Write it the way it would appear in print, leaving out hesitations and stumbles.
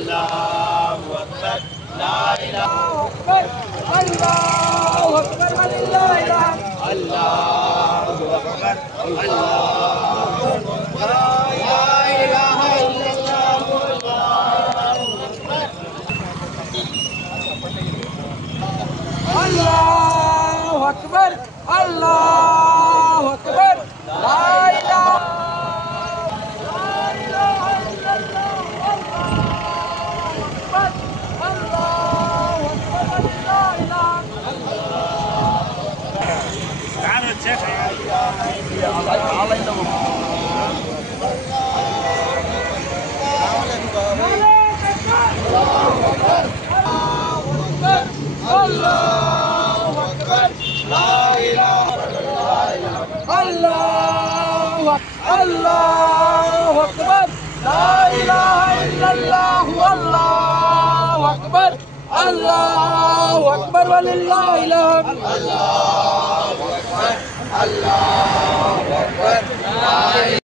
अल्लाहु अकबर ला इलाहा अल्लाहु अकबर वलिल्लाहिल हम्द अल्लाहु अकबर अल्लाहु अकबर ला इलाहा इल्लल्लाह अल्लाहु अकबर अल्लाहु अकबर ला इलाहा अल्लाहु अकबर ला इलाहा इल्लल्लाह अल्लाहु अकबर अल्लाहु अकबर वलिल्लाहिल हम्द अल्लाहु अकबर